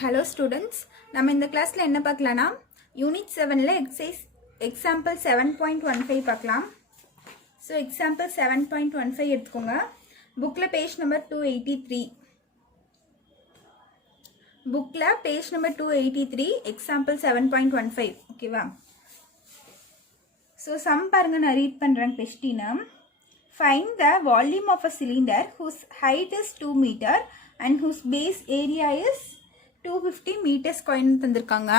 Hello students, நம்ம இந்த கிளாஸ்ல என்ன பார்க்கலாம்னா யூனிட் 7ல எக்ஸாம்பிள் 7.15 பார்க்கலாம். ஸோ எக்ஸாம்பிள் 7.15 எடுத்துக்கோங்க. புக்கில் பேஜ் நம்பர் 283. புக்கில் பேஜ் நம்பர் 283 எக்ஸாம்பிள் 7.15 ஓகேவா. ஸோ சம் பாருங்க, நான் ரீட் பண்ணுறேன் கொஸ்டினை. Find the volume of a cylinder whose height is 2 meter and whose base area is 250 meter square தந்திருக்காங்க.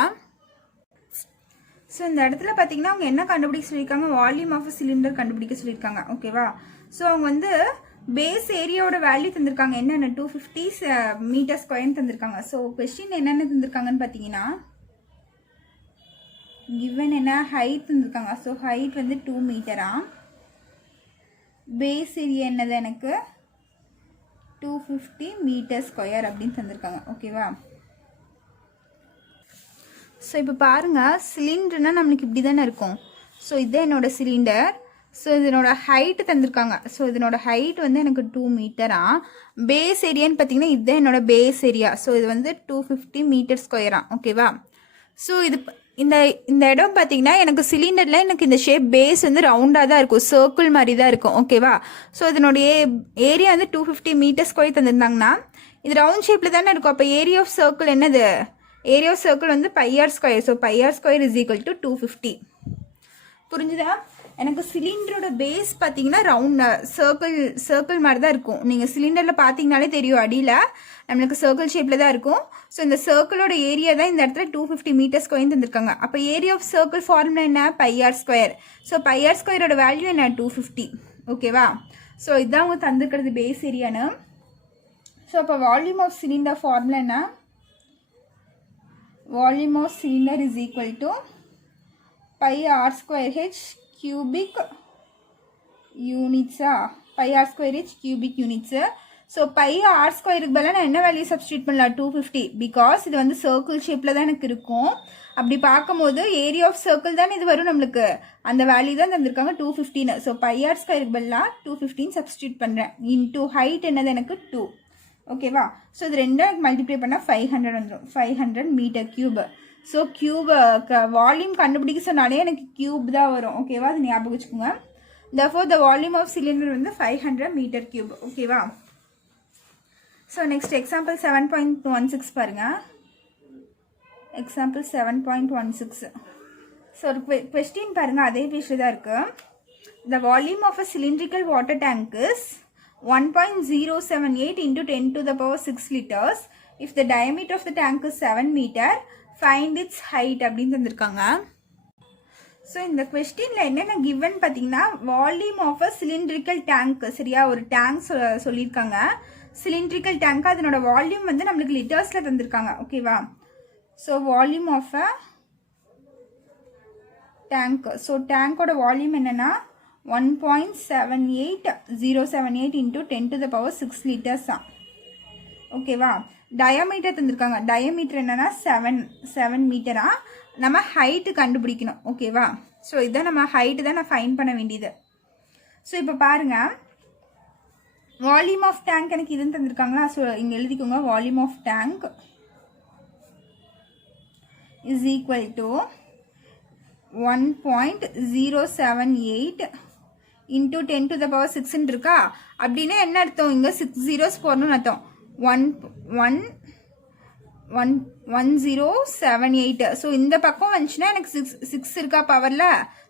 ஸோ இந்த இடத்துல பார்த்தீங்கன்னா அவங்க என்ன கண்டுபிடிக்க சொல்லியிருக்காங்க, வால்யூம் ஆஃப் சிலிண்டர் கண்டுபிடிக்க சொல்லியிருக்காங்க ஓகேவா. ஸோ அவங்க வந்து பேஸ் ஏரியாவோட வேல்யூ தந்திருக்காங்க, என்னென்ன 250 மீட்டர் ஸ்கொயர்னு தந்திருக்காங்க. ஸோ கொஸ்டின் என்னென்ன தந்திருக்காங்கன்னு பார்த்தீங்கன்னா கிவன் என்ன ஹைட் தந்திருக்காங்க. ஸோ ஹைட் வந்து 2 மீட்டரா, பேஸ் ஏரியா என்னது எனக்கு 250 மீட்டர் ஸ்கொயர் அப்படின்னு தந்திருக்காங்க ஓகேவா. ஸோ இப்போ பாருங்கள், சிலிண்டர்னால் நம்மளுக்கு இப்படி தானே இருக்கும். ஸோ இதுதான் என்னோடய சிலிண்டர். ஸோ இதனோட ஹைட்டு தந்திருக்காங்க. ஸோ இதனோட ஹைட் வந்து எனக்கு 2 மீட்டரா. பேஸ் ஏரியான்னு பார்த்தீங்கன்னா இதுதான் என்னோட பேஸ் ஏரியா. ஸோ இது வந்து 250 மீட்டர் ஸ்கொயரா ஓகேவா. ஸோ இது இந்த இடம் பார்த்தீங்கன்னா எனக்கு சிலிண்டரில் எனக்கு இந்த ஷேப் பேஸ் வந்து ரவுண்டாக தான் இருக்கும், சர்க்கிள் மாதிரி தான் இருக்கும் ஓகேவா. ஸோ இதனுடைய ஏரியா வந்து 250 மீட்டர் ஸ்கொயர் தந்திருந்தாங்கன்னா இது ரவுண்ட் ஷேப்பில் தானே இருக்கும். அப்போ ஏரியா ஆஃப் சர்க்கிள் என்னது, ஏரியா ஆஃப் சர்க்கிள் வந்து πr square. So πr square is equal to 250. புரிஞ்சுதா. எனக்கு சிலிண்டரோட பேஸ் பார்த்தீங்கன்னா ரவுண்ட் சர்க்கிள் மாதிரி தான் இருக்கும். நீங்கள் சிலிண்டரில் பார்த்தீங்கனாலே தெரியும், அடியில் நம்மளுக்கு சர்க்கிள் ஷேப்பில் தான் இருக்கும். ஸோ இந்த சர்க்கிளோட ஏரியா தான் இந்த இடத்துல 250 மீட்டர் ஸ்கொயர் தந்திருக்காங்க. அப்போ ஏரியா ஆஃப் சர்க்கிள் ஃபார்முலா என்ன, πr ஸ்கொயர். ஸோ πr ஸ்கொயரோட வேல்யூ என்ன 250 ஓகேவா. ஸோ இதுதான் அவங்க தந்துருக்கிறது பேஸ் ஏரியான்னு. ஸோ அப்போ வால்யூம் ஆஃப் சிலிண்டர் ஃபார்முலா என்ன, volume of cylinder is equal to pi r square h cubic units. Pi r square h cubic units. So pi r square க்கு பதிலா நான் என்ன வேல்யூ சப்ஸ்டிட்யூட் பண்ணலாம், 250. பிகாஸ் இது வந்து சர்க்கிள் ஷேப்பில் தான் எனக்கு இருக்கும். அப்படி பார்க்கும்போது ஏரியா ஆஃப் சர்க்கிள் தான் இது வரும் நம்மளுக்கு, அந்த வேல்யூ தான் தந்திருக்காங்க 250. ஸோ pi r square க்கு பதிலா 250 சப்ஸ்டிட்யூட் பண்ணுறேன். இன்டூ ஹைட் என்னது எனக்கு 2 ஓகேவா. ஸோ இது ரெண்டும் மல்டிப்ளை பண்ணால் 500 வந்துடும், 500 meter cube. So cube volume கண்டுபிடிக்க சொன்னாலே எனக்கு கியூப் தான் வரும் ஓகேவா, அது ஞாபகம் வச்சுக்கோங்க. therefore the volume of cylinder வந்து 500 மீட்டர் கியூப் ஓகேவா. ஸோ நெக்ஸ்ட் எக்ஸாம்பிள் 7.16 பாருங்க. எக்ஸாம்பிள் 7.16. ஸோ ஒரு கொஸ்டின் பாருங்க, அதே பேஜில் தான் இருக்கு. the volume of a cylindrical water tank is 1.078 into 10 to the power 6 liters. If the diameter of the tank is 7 meter, find its height அப்படின்னு தந்திருக்காங்க. ஸோ இந்த கொஸ்டினில் என்னென்ன கிவன் பார்த்தீங்கன்னா volume of a cylindrical tank, சரியா. ஒரு tank சொல்லியிருக்காங்க, cylindrical tank. அதனோட வால்யூம் வந்து நம்மளுக்கு லிட்டர்ஸில் தந்திருக்காங்க ஓகேவா. So volume of a tank. So டேங்கோட வால்யூம் என்னென்னா 1.78078 into 10 to the power 6 liters ஓகேவா. டயாமீட்டர் தந்திருக்காங்க, டயாமீட்டர் என்னன்னா 7 மீட்டரா. நம்ம ஹைட்டு கண்டுபிடிக்கணும் ஓகேவா. ஸோ இதான் நம்ம ஹைட்டு தான் நான் ஃபைன் பண்ண வேண்டியது. ஸோ இப்போ பாருங்க, வால்யூம் ஆஃப் டேங்க் எனக்கு இதுன்னு தந்திருக்காங்களா. ஸோ இங்கே எழுதிக்கோங்க, volume of tank is equal to 1.078 into 10 to the power 6 இருக்கா. அப்படின்னா என்ன அர்த்தம், இங்கே 6 zeros போடணும்னு அர்த்தம். 1078. ஸோ இந்த பக்கம் வந்துச்சுன்னா எனக்கு 6 இருக்கா பவரில்.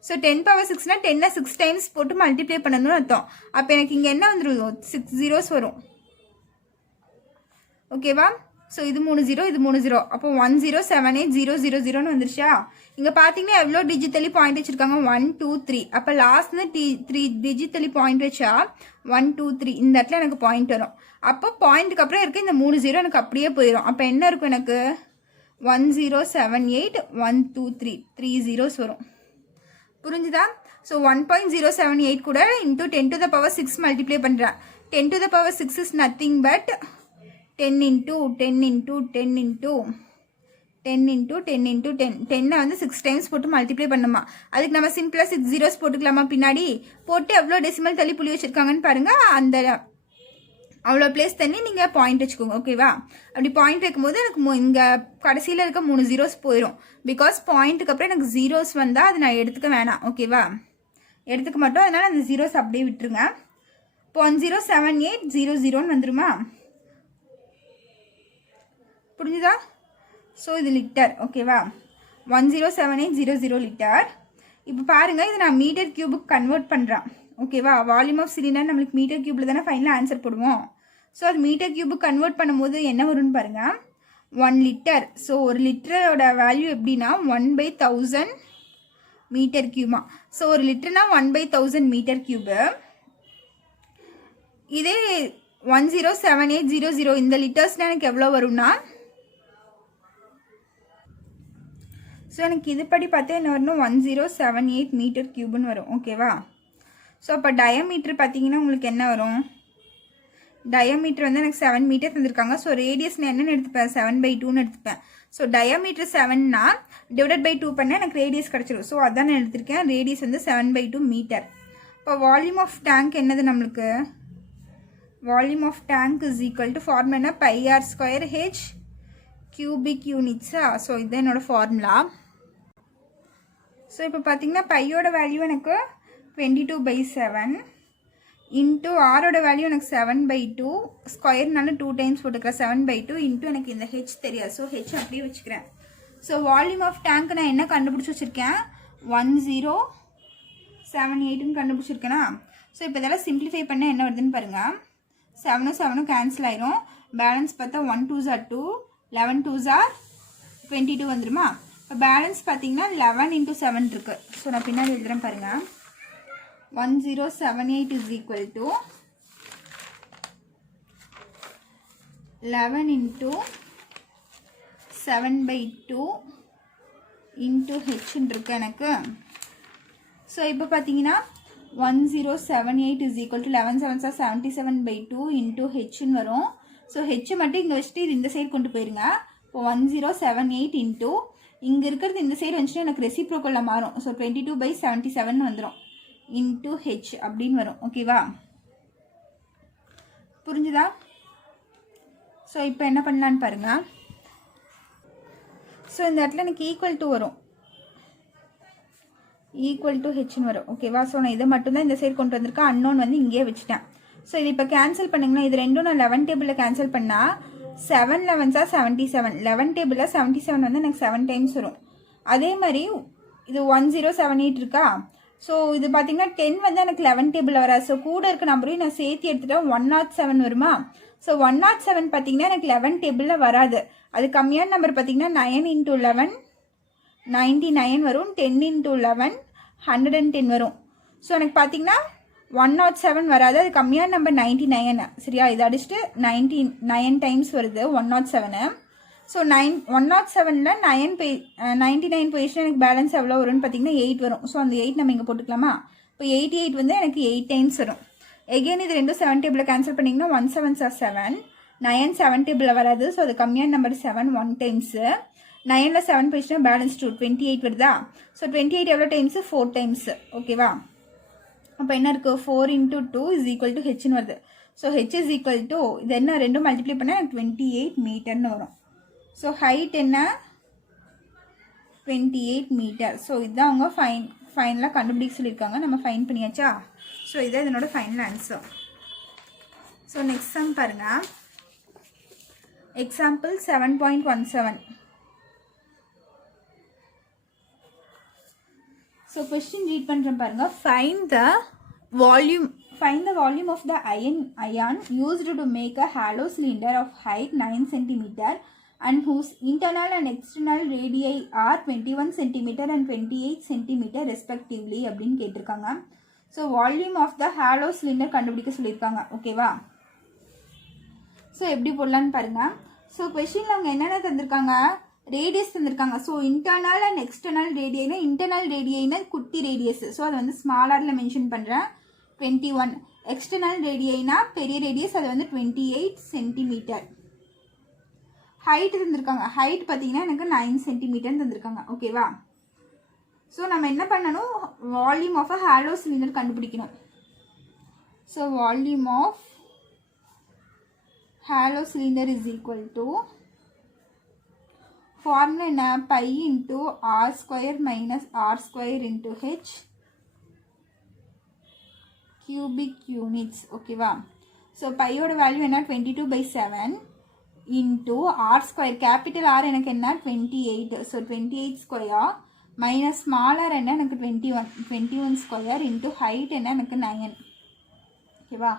ஸோ 10 power 6னா 10 6 டைம்ஸ் போட்டு மல்டிப்ளை பண்ணணும்னு அர்த்தம். அப்போ எனக்கு இங்கே என்ன வந்துடும், 6 zeros வரும் ஓகேவா. ஸோ இது 3 0, இது 3 0. அப்போ 1078000 வந்துருச்சா. இங்கே பார்த்தீங்கன்னா எவ்வளோ டிஜிட்டலி பாயிண்ட் வச்சுருக்காங்க, 1 2 3. அப்போ லாஸ்ட் 3 டிஜிட்டலி பாயிண்ட் வச்சா 1 2 3 இந்த இடத்துல எனக்கு பாயிண்ட் வரும். அப்போ பாயிண்ட்டுக்கு அப்புறம் இருக்க இந்த 3 0 எனக்கு அப்படியே போயிடும். அப்போ என்ன இருக்கும் எனக்கு 1078123 3 zeros வரும். புரிஞ்சுதா. ஸோ 1.078 கூட into 10 to the power 6 multiply பண்ணுறேன். 10 to the power 6 is nothing but 10 into 10 into 10 into 10 into 10 into 10. 10 வந்து 6 டைம்ஸ் போட்டு மல்டிப்ளை பண்ணுமா. அதுக்கு நம்ம சிம்பிளாக 6 zeros போட்டுக்கலாமா, பின்னாடி போட்டு எவ்வளோ டெசிமல் தள்ளி புள்ளி வச்சுருக்காங்கன்னு பாருங்கள். அந்த அவ்வளோ பிளேஸ் தண்ணி நீங்கள் பாயிண்ட் வச்சுக்கோங்க. ஓகேவா? அப்படி பாயிண்ட் வைக்கும்போது எனக்கு இங்கே கடைசியில் இருக்க 3 ஜீரோஸ் போயிடும். பிகாஸ் பாயிண்ட்டுக்கு அப்புறம் எனக்கு ஜீரோஸ் வந்தால் அது நான் எடுத்துக்க வேணாம். ஓகேவா? எடுத்துக்க மாட்டோம். அதனால் அந்த ஜீரோஸ் அப்படியே விட்டுருங்க. இப்போ 107800 வந்துருமா? புரிஞ்சுதா? ஸோ இது லிட்டர். ஓகேவா? 107800 லிட்டர். இப்போ பாருங்கள், இது நான் மீட்டர் கியூபுக்கு கன்வெர்ட் பண்ணுறேன். ஓகேவா? வால்யூம் ஆஃப் சிலிண்டர் நம்மளுக்கு மீட்டர் கியூபில் தானே ஃபைனலாக ஆன்சர் போடுவோம். ஸோ அது மீட்டர் கியூபுக்கு கன்வெர்ட் பண்ணும்போது என்ன வரும்னு பாருங்கள். 1 லிட்டர். ஸோ ஒரு லிட்டரோட வேல்யூ எப்படின்னா 1/1000 மீட்டர் கியூபா. ஸோ ஒரு லிட்டர்னா 1/1000 மீட்டர் கியூபு. இதே 107800 இந்த லிட்டர்ஸ்னால் எனக்கு எவ்வளோ வரும்னா, ஸோ எனக்கு இதுபடி பார்த்தா என்ன வரணும், 1078 மீட்டர் கியூப்னு வரும். ஓகேவா? ஸோ அப்போ டயமீட்டர் பார்த்தீங்கன்னா உங்களுக்கு என்ன வரும்? டயமீட்டர் வந்து எனக்கு 7 மீட்டர் தந்திருக்காங்க. ஸோ ரேடியஸ் நான் என்னென்னு எடுத்துப்பேன், 7/2ன்னு எடுத்துப்பேன். ஸோ டயமீட்டர் 7னா டிவைடட் பை 2 பண்ணால் எனக்கு ரேடியஸ் கிடச்சிடும். ஸோ அதான் நான் எடுத்திருக்கேன். ரேடியஸ் வந்து 7/2 மீட்டர். இப்போ வால்யூம் ஆஃப் டேங்க் என்னது நம்மளுக்கு? Volume of tank is equal to formula πr²h cubic யூனிட்ஸா. ஸோ இதுதான் என்னோடய ஃபார்முலா. ஸோ இப்போ பார்த்தீங்கன்னா பையோட வேல்யூ எனக்கு 22/7 இன்ட்டு ஆரோட வேல்யூ எனக்கு 7/2. ஸ்கொயர்னால 2 டைம்ஸ் போட்டுக்கிறேன். 7/2 இன்ட்டு எனக்கு இந்த ஹெச் தெரியாது. ஸோ ஹெச் அப்படியே வச்சுக்கிறேன். ஸோ வால்யூம் ஆஃப் டேங்க் நான் என்ன கண்டுபிடிச்சி வச்சுருக்கேன், 1078ன்னு கண்டுபிடிச்சிருக்கேனா. ஸோ இப்போ இதெல்லாம் சிம்பிளிஃபை பண்ணால் என்ன வருதுன்னு பாருங்கள். 7 7 கேன்சல் ஆயிரும். பேலன்ஸ் பார்த்தா 1 2s are 2, 11 2s are 22 வந்துருமா. இப்போ பேலன்ஸ் பார்த்தீங்கன்னா 11 × 7 இருக்குது. ஸோ நான் பின்னாடி எழுதுகிறேன் பாருங்கள். 1078 is equal to 11 × 7/2 இன்ட்டு ஹெச்ன்னு இருக்கு எனக்கு. ஸோ இப்போ பார்த்தீங்கன்னா 1078 is equal to 11 7s are 77/2 into ஹெச்ன்னு வரும். ஸோ ஹெச் மட்டும் இங்கே வச்சுட்டு இது இந்த சைடு கொண்டு போயிருங்க. இப்போ 1078 இன்ட்டு இங்கே இருக்கிறது இந்த சைடு வந்துச்சுன்னா எனக்கு ரெசிப்ரோக்கலில் மாறும். ஸோ 22/77 வந்துடும். இன்ட்டு ஹெச் அப்படின்னு வரும். ஓகேவா? புரிஞ்சுதா? ஸோ இப்போ என்ன பண்ணலான்னு பாருங்கள். ஸோ இந்த இடத்துல எனக்கு ஈக்குவல் டு வரும். ஈக்குவல் டு ஹெச்னு வரும். ஓகேவா? ஸோ நான் இதை மட்டும்தான் இந்த சைடு கொண்டு வந்திருக்கேன். அன்னோன் வந்து இங்கேயே வச்சுட்டேன். ஸோ இது இப்போ கேன்சல் பண்ணுங்கன்னா இது ரெண்டும் நான் 11 டேபிளில் கேன்சல் பண்ணால் 7 11s are 77. 11 டேபிளில் 77 வந்து எனக்கு 7 டைம்ஸ் வரும். அதே மாதிரி இது 1078 இருக்கா. ஸோ இது பார்த்தீங்கன்னா 10 வந்து எனக்கு 11 டேபிளில் வராது. ஸோ கூட இருக்க நம்பரையும் நான் சேர்த்து எடுத்துட்டேன். 107 வருமா. ஸோ 107 பார்த்தீங்கன்னா எனக்கு 11 டேபிளில் வராது. அது கம்மியான நம்பர் பார்த்தீங்கன்னா 9 × 11 99 வரும். 10 × 11 110 வரும். ஸோ எனக்கு பார்த்தீங்கன்னா 107 வராது. அது கம்மியான நம்பர் 99. சரியா? இது அடிச்சுட்டு 99 டைம்ஸ் வருது 107. ஸோ 107ல் 99 பொசிஷன் எனக்கு பேலன்ஸ் எவ்வளோ வரும்னு பார்த்தீங்கன்னா 8 வரும். ஸோ அந்த 8 நம்ம இங்கே போட்டுக்கலாமா. இப்போ 88 வந்து எனக்கு 8 டைம்ஸ் வரும். எகெயின் இது ரெண்டும் 7 டேபிளில் கேன்சல் பண்ணிங்கன்னா 1 7s are 7. 9 7 டேபிளில் வராது. ஸோ அது கம்மியான நம்பர் 7 1 டைம்ஸு. 9ல் 7 போயிடுச்சுன்னா பேலன்ஸ் 2 28 வருதா. ஸோ 28 எவ்வளோ டைம்ஸு 4 டைம்ஸு. ஓகேவா? அப்போ என்ன இருக்குது, 4 × 2 is equal to ஹெச்னு வருது. So H is equal to இது என்ன ரெண்டும் மல்டிப்ளை பண்ணால் எனக்கு 28 மீட்டர்னு வரும். ஸோ ஹைட் என்ன 28 மீட்டர். ஸோ இதுதான் அவங்க ஃபைனலாக கண்டுபிடிக்க சொல்லியிருக்காங்க. நம்ம ஃபைன் பண்ணியாச்சா. ஸோ இதுதான் இதனோட final answer. So next sum பாருங்கள். எக்ஸாம்பிள் 7.17. ஸோ கொஸ்டின் ரீட் பண்ணுறேன் பாருங்கள். Find the volume of the ion used to make a hollow cylinder of height 9 cm and whose internal and external radii are 21 cm and 28 cm respectively அப்படின்னு கேட்டிருக்காங்க. So volume of the hollow cylinder கண்டுபிடிக்க சொல்லியிருக்காங்க. ஓகேவா? So எப்படி போடலான்னு பாருங்கள். So கொஸ்டினில் அவங்க என்னென்ன தந்திருக்காங்க, ரேடியஸ் தந்திருக்காங்க. ஸோ இன்டர்னல் அண்ட் எக்ஸ்டர்னல் ரேடியைனா, இன்டர்னல் ரேடியைனா குட்டி ரேடியஸ். ஸோ அதை வந்து ஸ்மாலரில் மென்ஷன் பண்ணுறேன் 21. எக்ஸ்டர்னல் ரேடியைனா பெரிய ரேடியஸ், அது வந்து 28 சென்டிமீட்டர். ஹைட் தந்திருக்காங்க. ஹைட் பார்த்தீங்கன்னா எனக்கு 9 சென்டிமீட்டர்னு தந்திருக்காங்க. ஓகேவா? ஸோ நம்ம என்ன பண்ணணும், volume of a hollow cylinder கண்டுபிடிக்கணும். So volume of hollow cylinder is equal to formula என்ன, pi into R square minus R square into H cubic units. ஓகேவா? ஸோ பையோட வேல்யூ என்ன 22/7 into R square, capital R எனக்கு என்ன 28, so 28 square minus smaller என்ன எனக்கு 21 square into height என்ன எனக்கு 9. ஓகேவா?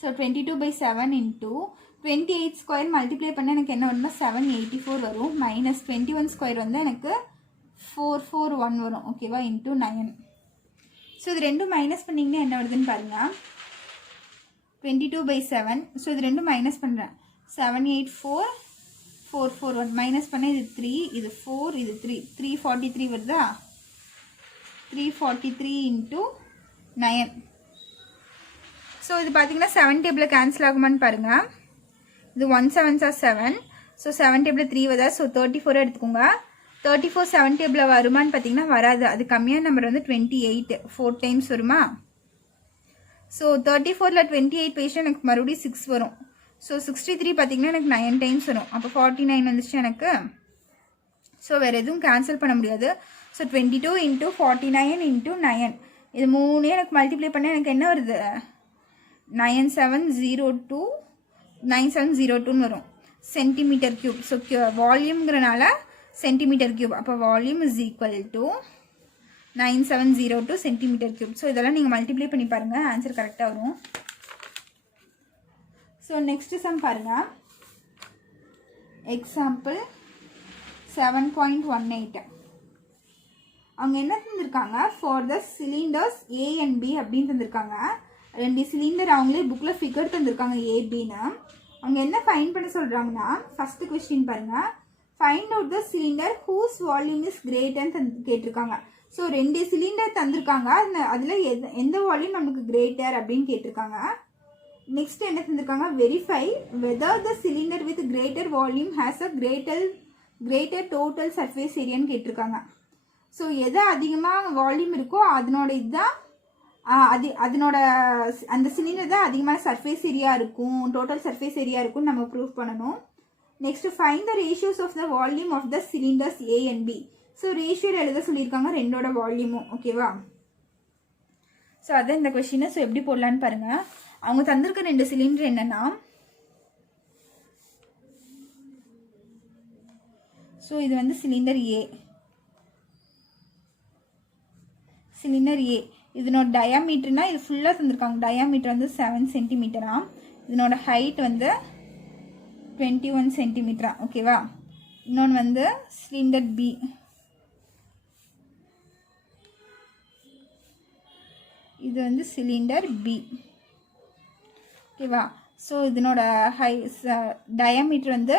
ஸோ 22/7 இன்ட்டு 28 ஸ்கொயர் மல்டிப்ளை பண்ண எனக்கு என்ன வரும்னா 784 வரும், மைனஸ் 21 ஸ்கொயர் வந்து எனக்கு 441 வரும். ஓகேவா? இன்ட்டு 9. ஸோ இது ரெண்டும் மைனஸ் பண்ணிங்கன்னா என்ன வருதுன்னு பாருங்கள், 22/7. ஸோ இது ரெண்டும் மைனஸ் பண்ணுறேன், 784 441 மைனஸ் பண்ண இது 3 இது 4 இது 3 343 வருதா, 343 இன்ட்டு 9. ஸோ இது பார்த்தீங்கன்னா 7 டேபிளில் கேன்சல் ஆகுமான்னு பாருங்கள், இது 1 7s are 7, ஸோ 7 டேபிளில் 3 வருதா, ஸோ 34 எடுத்துக்கோங்க. 34 7 டேபிளில் வருமானு பார்த்தீங்கன்னா வராது, அது கம்மியான நம்பர் வந்து 28 4 டைம்ஸ் வருமா. ஸோ 34ல் 28 பேஜ் எனக்கு மறுபடியும் 6 வரும். ஸோ 63 பார்த்தீங்கன்னா எனக்கு 9 டைம்ஸ் வரும், அப்போ 49 வந்துச்சு எனக்கு. ஸோ வேறு எதுவும் கேன்சல் பண்ண முடியாது. ஸோ 22 இன்ட்டு 49 இன்ட்டு 9 இது 3 எனக்கு மல்டிப்ளை பண்ண எனக்கு என்ன வருது 9702 வரும் சென்டிமீட்டர் கியூப். ஸோ வால்யூம்ங்கிறனால சென்டிமீட்டர் கியூப், அப்போ volume is equal to 9702 centimetre cube. So இதெல்லாம் நீங்கள் மல்டிப்ளை பண்ணி பாருங்கள், ஆன்சர் கரெக்டாக வரும். ஸோ நெக்ஸ்ட் சம் பாருங்கள், எக்ஸாம்பிள் 7.18. அவங்க என்ன தந்திருக்காங்க, for the cylinders A and B அப்படின்னு தந்திருக்காங்க. 2 சிலிண்டர் அவங்களே புக்கில் ஃபிகர் தந்திருக்காங்க ஏபின்னு. அவங்க என்ன ஃபைண்ட் பண்ண சொல்கிறாங்கன்னா, ஃபஸ்ட்டு கொஸ்டின் பாருங்கள், find out the cylinder whose volume is கிரேட்டர்னு கேட்டிருக்காங்க. ஸோ 2 சிலிண்டர் தந்திருக்காங்க, அதில் எந்த வால்யூம் நமக்கு கிரேட்டர் அப்படின்னு கேட்டிருக்காங்க. நெக்ஸ்ட் என்ன தந்திருக்காங்க, verify whether the cylinder with greater volume has a greater total surface ஏரியான்னு கேட்டிருக்காங்க. ஸோ எதை அதிகமாக வால்யூம் இருக்கோ அதனோட இதுதான் அதனோட அந்த சிலிண்டர் தான் அதிகமான சர்ஃபேஸ் ஏரியா இருக்கும், டோட்டல் சர்ஃபேஸ் ஏரியா இருக்கும்னு நம்ம ப்ரூவ் பண்ணணும். Next find the ratios of the volume of the cylinders A and B. So ரேஷியோவில் எழுத சொல்லியிருக்காங்க ரெண்டோட வால்யூமும். ஓகேவா? ஸோ அதான் இந்த கொஸ்டினை. ஸோ எப்படி போடலான்னு பாருங்கள். அவங்க தந்திருக்க 2 சிலிண்டர் என்னன்னா, ஸோ இது வந்து சிலிண்டர் ஏ, இதனோட டயாமீட்டர்னா இது ஃபுல்லாக தந்திருக்காங்க. டயாமீட்டர் வந்து 7 சென்டிமீட்டரா, இதனோட ஹைட் வந்து 21 சென்டிமீட்டரா. ஓகேவா? இன்னொன்று வந்து சிலிண்டர் பி, இது வந்து சிலிண்டர் பி. ஓகேவா? ஸோ இதனோட டயாமீட்டர் வந்து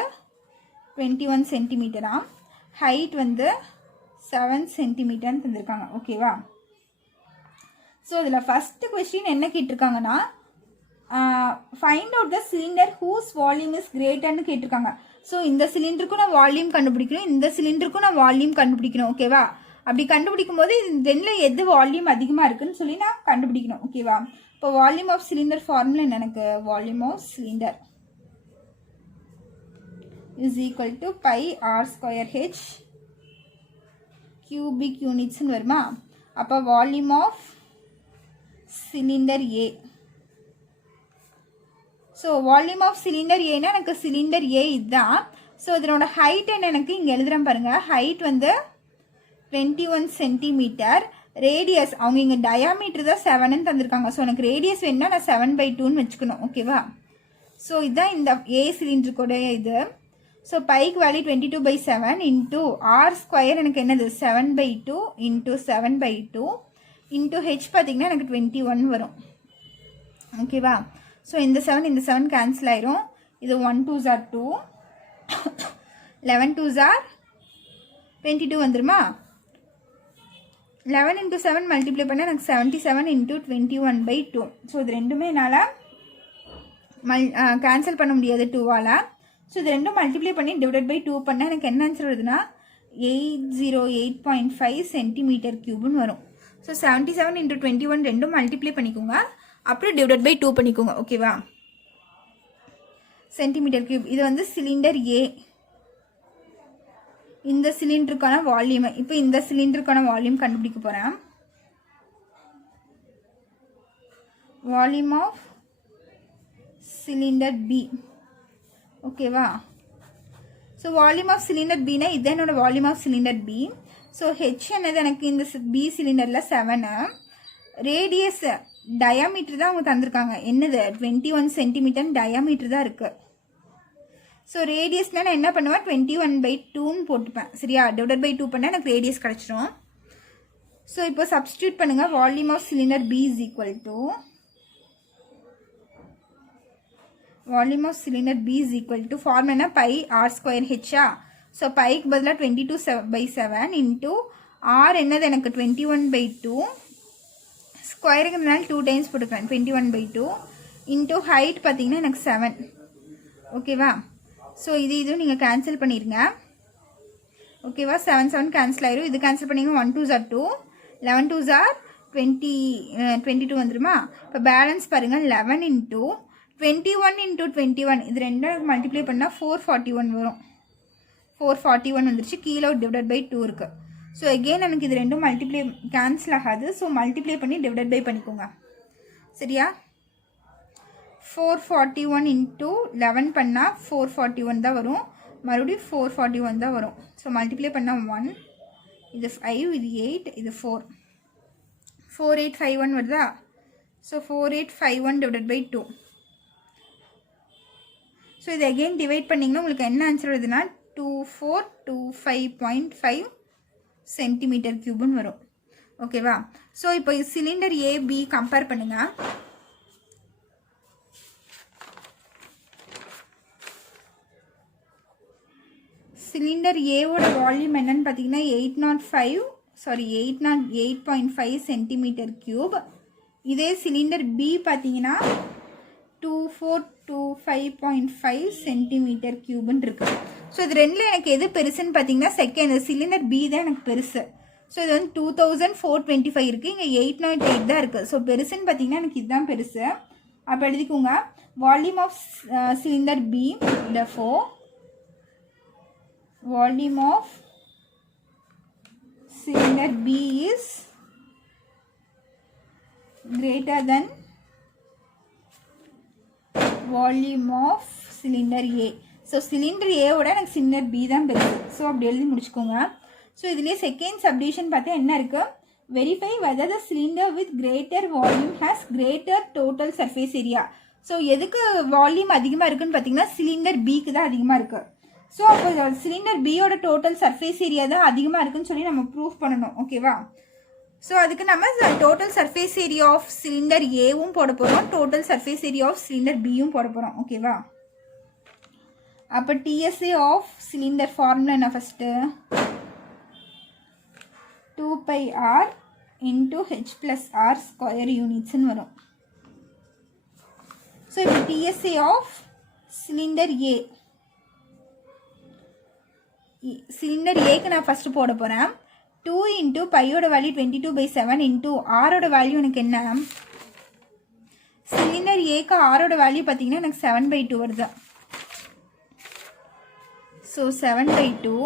21 சென்டிமீட்டரா, ஹைட் வந்து 7 சென்டிமீட்டர்னு தந்திருக்காங்க. ஓகேவா? ஸோ இதில் ஃபஸ்ட்டு கொஸ்டின் என்ன கேட்டிருக்காங்கன்னா, find out the cylinder whose volume is கிரேட்டர்னு கேட்டிருக்காங்க. ஸோ இந்த சிலிண்டருக்கும் நான் வால்யூம் கண்டுபிடிக்கணும், இந்த சிலிண்டருக்கும் நான் வால்யூம் கண்டுபிடிக்கணும். ஓகேவா? அப்படி கண்டுபிடிக்கும் போது ரெண்டில் எது வால்யூம் அதிகமாக இருக்குன்னு சொல்லி நான் கண்டுபிடிக்கணும். ஓகேவா? இப்போ வால்யூம் ஆஃப் சிலிண்டர் ஃபார்முலா என்ன, எனக்கு volume of cylinder is equal to pi R square H cubic யூனிட்ஸ்ன்னு வருமா. அப்போ volume of cylinder A, so volume of cylinder ஏன்னா எனக்கு சிலிண்டர் ஏ இதுதான். ஸோ இதனோட ஹைட் என்ன எனக்கு இங்கே எழுதுகிறேன் பாருங்கள், ஹைட் வந்து 21 சென்டிமீட்டர், ரேடியஸ் அவங்க இங்கே டயாமீட்டர் தான் 7ன்னு தந்திருக்காங்க. ஸோ எனக்கு ரேடியஸ் வேணுன்னா நான் 7/2ன்னு வச்சுக்கணும். ஓகேவா? ஸோ இதுதான் இந்த ஏ சிலிண்டருக்கூட இது. ஸோ பைக்கு வேல்யூ 22/7 இன்ட்டு ஆர் ஸ்கொயர் எனக்கு என்னது 7/2 இன்ட்டு 7/2 இன்ட்டு ஹெச் பார்த்தீங்கன்னா எனக்கு 21 வரும். ஓகேவா? ஸோ இந்த 7 கேன்சல் ஆயிரும். இது 1 2s are 2, 11 2s are 22 வந்துருமா. 11 into 7 மல்டிப்ளை பண்ணால் எனக்கு 77 into 21/2. ஸோ இது ரெண்டுமே என்னால் கேன்சல் பண்ண முடியாது 2வால். ஸோ இது ரெண்டும் மல்டிப்ளை பண்ணி டிவைட் பை 2 பண்ணால் எனக்கு என்ன ஆன்சர் வருதுன்னா 808.5 சென்டிமீட்டர் கியூப்னு வரும். ஸோ 77 into 21 ரெண்டும் மல்டிப்ளை பண்ணிக்கோங்க, அப்புறம் டிவைட் பை 2 பண்ணிக்கோங்க. ஓகேவா? Centimetre cube. இது வந்து சிலிண்டர் ஏ. இந்த சிலிண்டருக்கான வால்யூம். இப்போ இந்த சிலிண்டருக்கான வால்யூம் கண்டுபிடிக்க போகிறேன். Volume of cylinder B. ஓகேவா? ஸோ வால்யூம் ஆஃப் சிலிண்டர் பினா இதுதான் என்னோட volume of cylinder B. So H என்னது எனக்கு இந்த பி சிலிண்டரில் 7. ரேடியஸ் டயாமீட்டர் தான் அவங்க தந்திருக்காங்க. என்னது 21 சென்டிமீட்டர் டயாமீட்டர் தான் இருக்குது. ஸோ ரேடியஸ்னால் நான் என்ன பண்ணுவேன், 21/2ன்னு போட்டுப்பேன். சரியா? டிவைடட் பை 2 பண்ணால் எனக்கு ரேடியஸ் கிடச்சிரும். ஸோ இப்போ சப்ஸ்டியூட் பண்ணுங்கள். Volume of cylinder B is equal to volume of cylinder B is equal to formula pi R square ஹெச்சா. ஸோ பைக்கு பதிலாக 22/7 இன்ட்டு ஆர் என்னது எனக்கு 21/2 ஸ்கொயருக்குனால 2 டைம்ஸ் போட்டுக்கிறேன். 21/2 இன்ட்டு ஹைட் பார்த்தீங்கன்னா எனக்கு 7. ஓகேவா? ஸோ இதுவும் நீங்கள் கேன்சல் பண்ணிடுங்க. ஓகேவா? 7 கேன்சல் ஆயிரும். இது கேன்சல் பண்ணிங்க. 1 2s are 2, 11 2s are 22 வந்துருமா? இப்போ பேலன்ஸ் பாருங்கள். 11 இன்ட்டு 21 இன்ட்டு 21 இது ரெண்டும் மல்டிப்ளை பண்ணால் 441 வரும். 441 வந்துருச்சு. கீழே டிவைடட் பை 2 இருக்குது. ஸோ எகெயின் எனக்கு இது ரெண்டும் மல்டிப்ளை கேன்சல் ஆகாது. ஸோ மல்டிப்ளை பண்ணி டிவைடட் பை பண்ணிக்கோங்க. சரியா? 441 இன்ட்டு 11 பண்ணால் 441 தான் வரும். மறுபடியும் 441 தான் வரும். ஸோ மல்டிப்ளை பண்ணால் 1, இது 5, இது 8, இது 4, 4851 வருதா? So 4851 divided by 2. ஸோ இது அகெயின் டிவைட் பண்ணிங்கன்னா உங்களுக்கு என்ன ஆன்சர் வருதுன்னா 2425.5 சென்டிமீட்டர் கியூப்னு வரும். ஓகேவா? ஸோ இப்போ சிலிண்டர் ஏபி கம்பேர் பண்ணுங்கள். சிலிண்டர் ஏவோட வால்யூம் என்னன்னு பார்த்தீங்கன்னா 8.5 சென்டிமீட்டர் கியூப். இதே சிலிண்டர் பி பார்த்தீங்கன்னா 2425.5 சென்டிமீட்டர் கியூப்னு இருக்குது. ஸோ இது ரெண்டில் எனக்கு எது பெருசுன்னு பார்த்தீங்கன்னா செகண்ட் சிலிண்டர் பி தான் எனக்கு பெருசு. ஸோ இது வந்து 2425 இருக்குது. இங்கே 808 தான் இருக்குது. ஸோ பெருசுன்னு பார்த்தீங்கன்னா எனக்கு இதுதான் பெருசு. அப்போ எழுதிக்கோங்க. Volume of cylinder B therefore volume of cylinder B is greater than volume of cylinder A. So cylinder ஏவோட எனக்கு சிலிண்டர் பி தான் பெருசு. ஸோ அப்படி எழுதி முடிச்சுக்கோங்க. ஸோ இதுலேயே செகண்ட் சப்டிவிஷன் பார்த்தா என்ன இருக்குது, verify whether the cylinder with greater volume has greater total surface area. So எதுக்கு வால்யூம் அதிகமாக இருக்குன்னு பார்த்தீங்கன்னா சிலிண்டர் பிக்கு தான் அதிகமாக இருக்குது. ஸோ அப்போ சிலிண்டர் பியோட டோட்டல் சர்ஃபேஸ் ஏரியா தான் அதிகமாக இருக்குன்னு சொல்லி நம்ம ப்ரூஃப் பண்ணணும். ஓகேவா? ஸோ அதுக்கு நம்ம total surface area of cylinder ஏவும் போட போகிறோம், total surface area of cylinder பியும் போட போகிறோம். ஓகேவா? அப்போ டிஎஸ்ஏ ஆஃப் சிலிண்டர் ஃபார்முலா என்ன first 2πr into H plus R square யூனிட்ஸ்ன்னு வரும். ஸோ இப்போ TSA of cylinder A, cylinder ஏக்கு நான் ஃபஸ்ட்டு போட போகிறேன். 2 இன்ட்டு பையோட வேல்யூ 22/7 இன்ட்டு ஆரோட வேல்யூ எனக்கு என்ன, சிலிண்டர் ஏக்கு ஆரோட வேல்யூ பார்த்தீங்கன்னா எனக்கு 7/2 வருது. ஸோ 7/2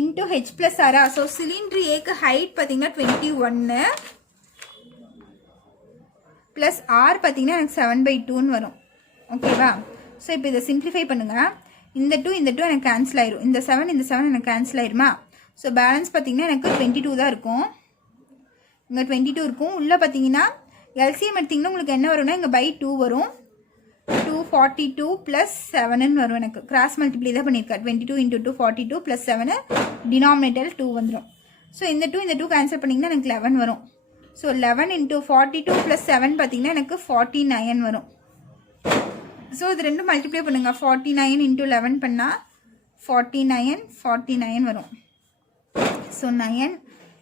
இன்ட்டு ஹெச் ப்ளஸ் ஆரா. ஸோ சிலிண்டர் ஏக்கு ஹைட் பார்த்தீங்கன்னா 21 ப்ளஸ் ஆர் பார்த்தீங்கன்னா எனக்கு 7/2ன்னு வரும். ஓகேவா? ஸோ இப்போ இதை சிம்ப்ளிஃபை பண்ணுங்கள். இந்த 2 எனக்கு கேன்சல் ஆயிரும். இந்த 7 எனக்கு கேன்சல் ஆயிருமா? ஸோ பேலன்ஸ் பார்த்தீங்கன்னா எனக்கு 22 தான் இருக்கும். இங்கே 22 இருக்கும். உள்ளே பார்த்தீங்கன்னா எல்சிஎம் எடுத்திங்கன்னா உங்களுக்கு என்ன வரும்னா இங்கே by 2 வரும். 242 + 7ன்னு வரும். எனக்கு கிராஸ் மல்டிப்ளை தான் பண்ணியிருக்கேன். 22 × 2 42 + 7 டினாமினேட்டர் 2 வந்துடும். ஸோ இந்த 2 கேன்சல் பண்ணிங்கன்னா எனக்கு 11 வரும். ஸோ 11 × 42 + 7 பார்த்தீங்கன்னா எனக்கு 49 வரும். ஸோ இது ரெண்டும் மல்டிப்ளை பண்ணுங்கள். 49 × 11 பண்ணால் 49 வரும். ஸோ 9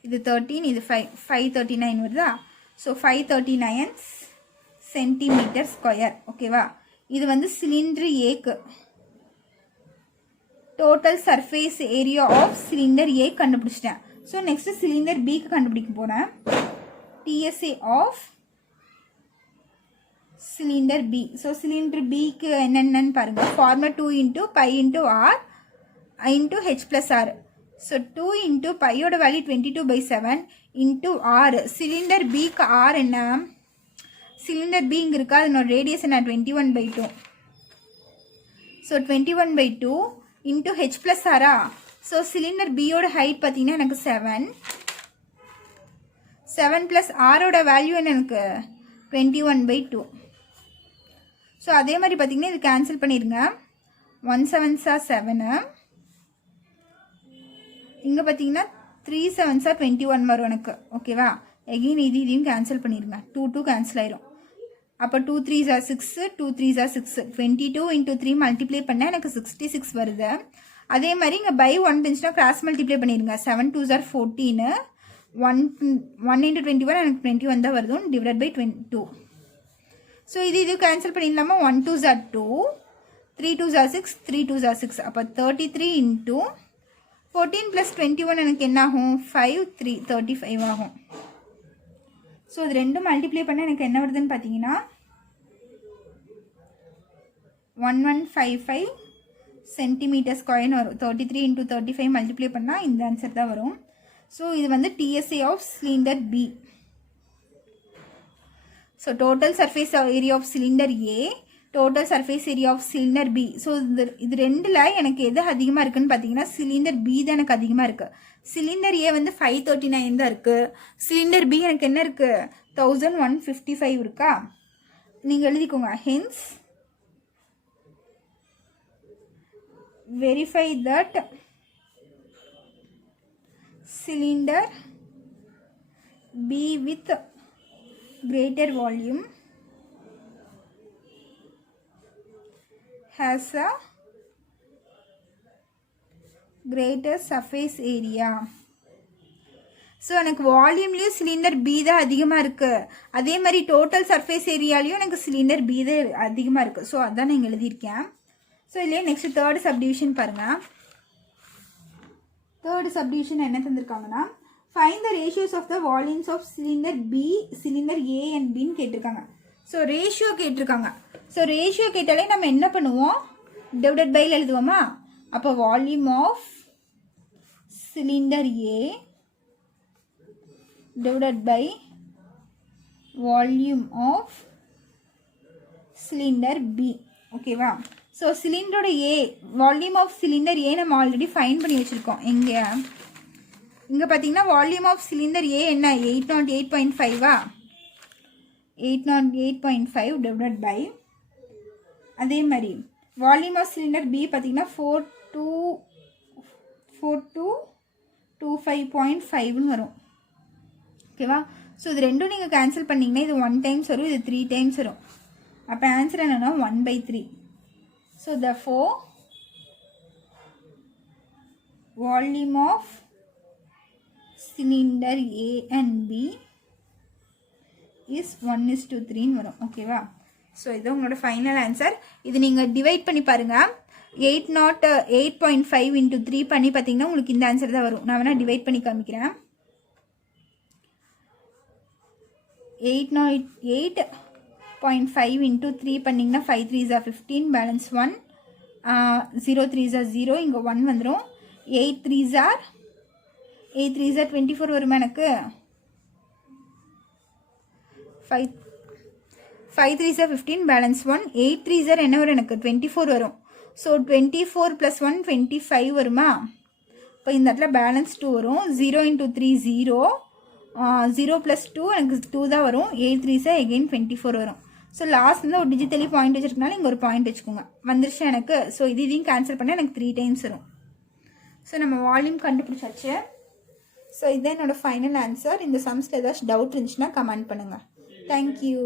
இது 13 இது 539 வருதா? So 539 centimetre square. ஓகேவா? இது வந்து சிலிண்டர் ஏக்கு total surface area of cylinder A கண்டுபிடிச்சிட்டேன். ஸோ நெக்ஸ்ட்டு சிலிண்டர் பிக்கு கண்டுபிடிக்க போகிறேன். TSA of cylinder B. So cylinder பிக்கு என்னென்னு பாருங்கள். Formula 2 × pi × R × H plus R. So 2 × பையோட வேல்யூ 22/7 × ஆர். சிலிண்டர் பிக்கு ஆர் என்ன? சிலிண்டர் பி இங்கே இருக்கா, அதனோட ரேடியஸ் என்ன? 21/2. ஸோ 21/2 × ஹெச் ப்ளஸ் ஆரா. ஸோ சிலிண்டர் பியோட ஹைட் பார்த்தீங்கன்னா எனக்கு 7. 7 + ஆரோட வேல்யூ என்ன எனக்கு? 21/2. ஸோ அதே மாதிரி பார்த்தீங்கன்னா இது கேன்சல் பண்ணிடுங்க. 1 7s are 7. இங்கே பார்த்தீங்கன்னா 3 7s are 21 வரும் எனக்கு. ஓகேவா? எகெயின் இதையும் கேன்சல் பண்ணிடுங்க. 2 2 கேன்சல் ஆயிரும். அப்போ 2 3s are 6, 2 3s are 6. 22 × 3 multiply பண்ணால் எனக்கு 66 வருது. அதே மாதிரி இங்கே பை 1 இருந்துச்சுன்னா கிராஸ் மல்டிப்ளை பண்ணிடுங்க. 7 2s are 14. 1 × 21 எனக்கு 21 தான் வருது. Divide by 22. ஸோ இது கேன்சல் பண்ணிடலாமா? 1 2s are 2, 3 2s are 6, 3 2s are 6. அப்போ 33 × 14 + 21 எனக்கு என்ன ஆகும்? 5 3 35 ஆகும். ஸோ இது ரெண்டும் மல்டிப்ளை பண்ணால் எனக்கு என்ன வருதுன்னு பார்த்தீங்கன்னா 1155 cm² வரும். 33 × 35 மல்டிப்ளை பண்ணால் இந்த ஆன்சர் தான் வரும். ஸோ இது வந்து TSA of cylinder B. So total surface area of cylinder A, total surface area of cylinder B. So இது ரெண்டில் எனக்கு எது அதிகமாக இருக்குதுன்னு பார்த்தீங்கன்னா சிலிண்டர் பி தான் எனக்கு அதிகமாக இருக்குது. சிலிண்டர் ஏ வந்து 539 தான் இருக்குது. சிலிண்டர் பி எனக்கு என்ன இருக்குது? 1155 இருக்கா? நீங்கள் எழுதிக்கோங்க. Hence verify that cylinder B with greater volume has a greater surface area. So எனக்கு வால்யூம்லேயும் சிலிண்டர் பி தான் அதிகமாக இருக்குது. அதே மாதிரி டோட்டல் சர்ஃபேஸ் ஏரியாலையும் எனக்கு சிலிண்டர் பி தான் அதிகமாக இருக்குது. ஸோ அதான் நான் எழுதியிருக்கேன். ஸோ இல்லையே நெக்ஸ்ட் தேர்ட் சப்டிவிஷன் பாருங்கள். தேர்ட் சப்டிவிஷன் என்ன தந்திருக்காங்கன்னா find the ratios of the volumes of cylinder B, cylinder A and பின்னு கேட்டிருக்காங்க. ஸோ ரேஷியோ கேட்டிருக்காங்க. ஸோ ரேஷியோ கேட்டாலே நம்ம என்ன பண்ணுவோம்? டிவைடட் பைல எழுதுவோமா? அப்போ volume of cylinder A divided by volume of cylinder B. ஓகேவா? ஸோ சிலிண்டரோட A, volume of cylinder A நம்ம ஆல்ரெடி ஃபைன் பண்ணி வச்சுருக்கோம். இங்கே பார்த்தீங்கன்னா வால்யூம் ஆஃப் சிலிண்டர் ஏ என்ன? 808.5 808.5 டிவைட் பை, அதே மாதிரி வால்யூம் ஆஃப் சிலிண்டர் பி பார்த்தீங்கன்னா 4225.5 வரும். ஓகேவா? ஸோ இது ரெண்டும் நீங்கள் கேன்சல் பண்ணிங்கன்னா இது 1 டைம்ஸ் வரும், இது 3 டைம்ஸ் வரும். அப்போ ஆன்சர் என்னென்னா 1/3. So therefore volume of cylinder A and B is 1:3 வரும். ஓகேவா? ஸோ இது உங்களோட ஃபைனல் ஆன்சர். இது நீங்கள் டிவைட் பண்ணி பாருங்கள். 808.5 × 3 பண்ணி பார்த்தீங்கன்னா உங்களுக்கு இந்த ஆன்சர் தான் வரும். நான் வேணால் டிவைட் பண்ணி காமிக்கிறேன். 808.5 × 3 பண்ணிங்கன்னா 5 3s are 15, balance 1, 0 3s are 0, இங்கே 1 வந்துடும். 8 3s are 24 வருமா எனக்கு? 5 3s are 15, balance 1, 8 3s are என்ன வரும் எனக்கு? 24 வரும். ஸோ 24 + 1 25 வருமா? இப்போ இந்த இடத்துல பேலன்ஸ் 2 வரும். 0 × 3 0, 0 + 2 எனக்கு 2 தான் வரும். 8 3s are again 24 வரும். ஸோ லாஸ்ட் வந்து ஒரு டிஜிட்டலி பாயிண்ட் வச்சுருக்கனால இங்கே ஒரு பாயிண்ட் வச்சுக்கோங்க. வந்துருச்சு எனக்கு. ஸோ இதையும் கேன்சல் பண்ணால் எனக்கு 3 டைம்ஸ் வரும். ஸோ நம்ம வால்யூம் கண்டுபிடிச்சாச்சு. ஸோ இதுதான் என்னோடய ஃபைனல் ஆன்சர். இந்த சம்ஸில் ஏதாச்சும் டவுட் இருந்துச்சுன்னா கமெண்ட் பண்ணுங்கள். தேங்க்யூ.